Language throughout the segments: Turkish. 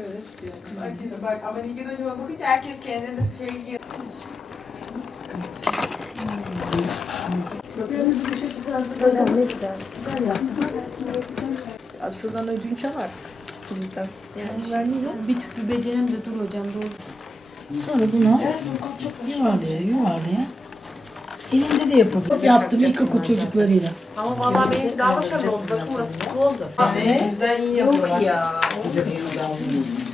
şöyle tutuyor. Bak şimdi bak ama Nilgün Hocam'a bakınca herkes kendine şey diyor. Az şuradan ödünç al artık. Şimdiden. Bir türlü becerim de dur hocam doğru. Sonra bunu yuvarlaya yuvarlaya elinde de yapabilir. Yaptım ilkokul çocuklarıyla. Ama vallahi benim daha başarılı oldu. Bakın burası bu oldu. Bizden iyi Yok yapıyorlar. Ya.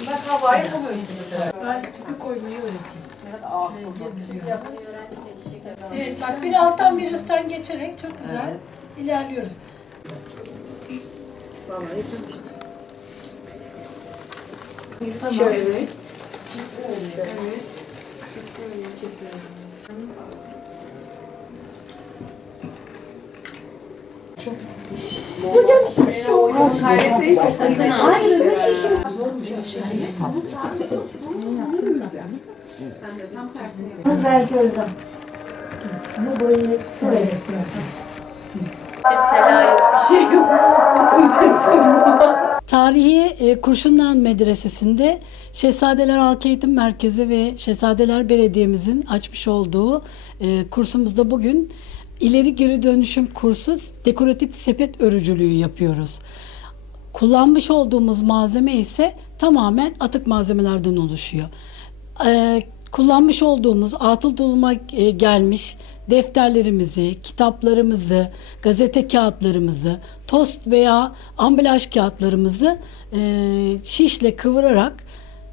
Bak hava yapamıyor işte mesela. Ben tüpü koymayı öğreteyim. Evet. Evet bak bir alttan bir üstten geçerek çok güzel ilerliyoruz. Şöyle. Hayret Bey çok Sakın ha. Ben çözdüm. Bu böyle sıraya Sela yok bir şey yok. Tarihi e, Kurşunlan Medresesi'nde Şehzadeler Halk Eğitim Merkezi ve Şehzadeler Belediye'mizin açmış olduğu e, kursumuzda bugün ileri geri dönüşüm kursu dekoratif sepet örücülüğü yapıyoruz. Kullanmış olduğumuz malzeme ise tamamen atık malzemelerden oluşuyor. Ee, kullanmış olduğumuz atıl doluma e, gelmiş defterlerimizi, kitaplarımızı, gazete kağıtlarımızı, tost veya ambalaj kağıtlarımızı e, şişle kıvırarak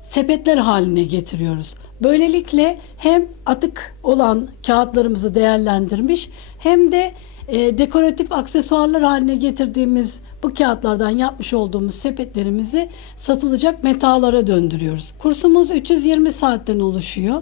sepetler haline getiriyoruz. Böylelikle hem atık olan kağıtlarımızı değerlendirmiş hem de e, dekoratif aksesuarlar haline getirdiğimiz bu kağıtlardan yapmış olduğumuz sepetlerimizi satılacak metalara döndürüyoruz. Kursumuz 320 saatten oluşuyor.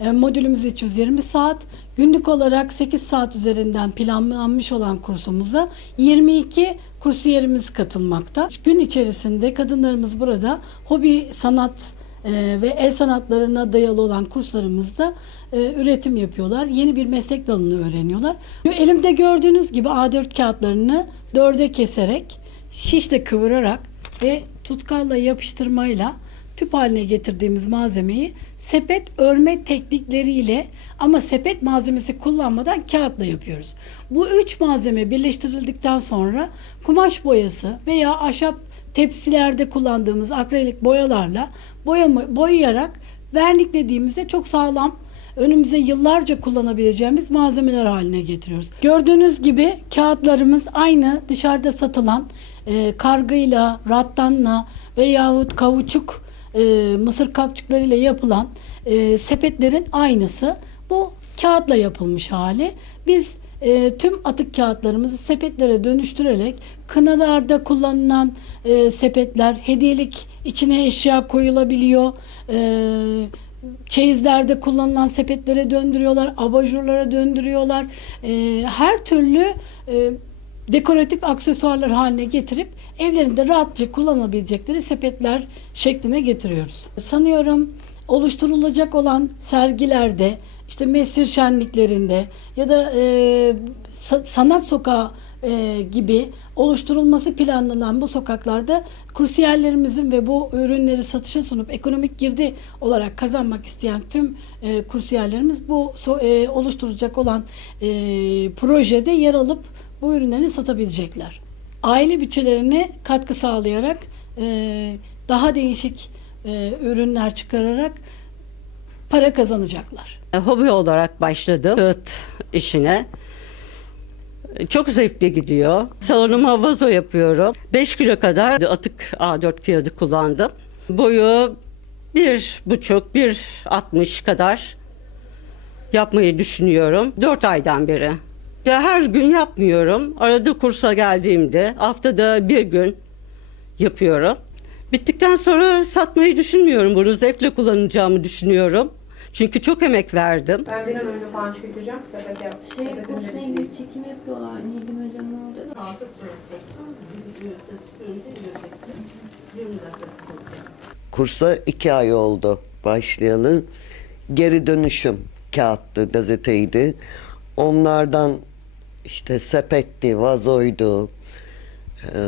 E, Modülümüz 320 saat. Günlük olarak 8 saat üzerinden planlanmış olan kursumuza 22 kursiyerimiz katılmakta. Gün içerisinde kadınlarımız burada hobi sanat e, ve el sanatlarına dayalı olan kurslarımızda e, üretim yapıyorlar. Yeni bir meslek dalını öğreniyorlar. Elimde gördüğünüz gibi A4 kağıtlarını dörde keserek, şişle kıvırarak ve tutkalla yapıştırmayla tüp haline getirdiğimiz malzemeyi sepet örme teknikleriyle ama sepet malzemesi kullanmadan kağıtla yapıyoruz. Bu üç malzeme birleştirildikten sonra kumaş boyası veya ahşap tepsilerde kullandığımız akrilik boyalarla boyama, boyayarak verniklediğimizde çok sağlam önümüze yıllarca kullanabileceğimiz malzemeler haline getiriyoruz. Gördüğünüz gibi kağıtlarımız aynı dışarıda satılan e, kargıyla, rattanla veyahut kavuçuk e, mısır kapçıklarıyla yapılan e, sepetlerin aynısı. Bu kağıtla yapılmış hali. Biz e, tüm atık kağıtlarımızı sepetlere dönüştürerek kınalarda kullanılan e, sepetler, hediyelik içine eşya koyulabiliyor. E, çeyizlerde kullanılan sepetlere döndürüyorlar, abajurlara döndürüyorlar. E, her türlü e, dekoratif aksesuarlar haline getirip evlerinde rahatça kullanabilecekleri sepetler şekline getiriyoruz. Sanıyorum oluşturulacak olan sergilerde, işte mesir şenliklerinde ya da e, sa- sanat sokağı e, gibi oluşturulması planlanan bu sokaklarda kursiyerlerimizin ve bu ürünleri satışa sunup ekonomik girdi olarak kazanmak isteyen tüm e, kursiyerlerimiz bu so- e, oluşturacak olan e, projede yer alıp bu ürünlerini satabilecekler. Aile bütçelerine katkı sağlayarak e, daha değişik e, ürünler çıkararak para kazanacaklar. Hobi olarak başladım kağıt işine. Çok zevkli gidiyor. Salonuma vazo yapıyorum. 5 kilo kadar atık A4 kağıdı kullandım. Boyu bir buçuk, bir 60 kadar yapmayı düşünüyorum. 4 aydan beri. Ya her gün yapmıyorum. Arada kursa geldiğimde haftada bir gün yapıyorum. Bittikten sonra satmayı düşünmüyorum. Bunu zevkle kullanacağımı düşünüyorum. Çünkü çok emek verdim. Ben bir an önce falan çıkartacağım. Sepet yap. Şey kursuna ilgili çekim yapıyorlar. Nilgün hocam orada. Kursa iki ay oldu başlayalı. Geri dönüşüm kağıttı, gazeteydi. Onlardan işte sepetti, vazoydu, Ee,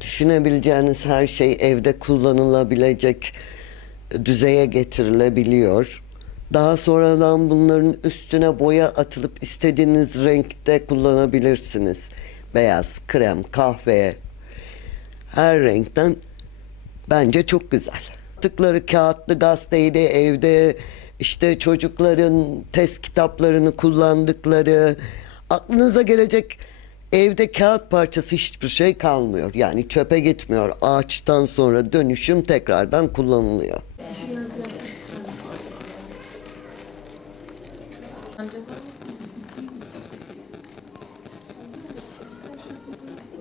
düşünebileceğiniz her şey evde kullanılabilecek düzeye getirilebiliyor. Daha sonradan bunların üstüne boya atılıp istediğiniz renkte kullanabilirsiniz. Beyaz, krem, kahve, her renkten bence çok güzel. Tıkları kağıtlı gazeteydi evde işte çocukların test kitaplarını kullandıkları aklınıza gelecek evde kağıt parçası hiçbir şey kalmıyor. Yani çöpe gitmiyor. Ağaçtan sonra dönüşüm tekrardan kullanılıyor. underwhelming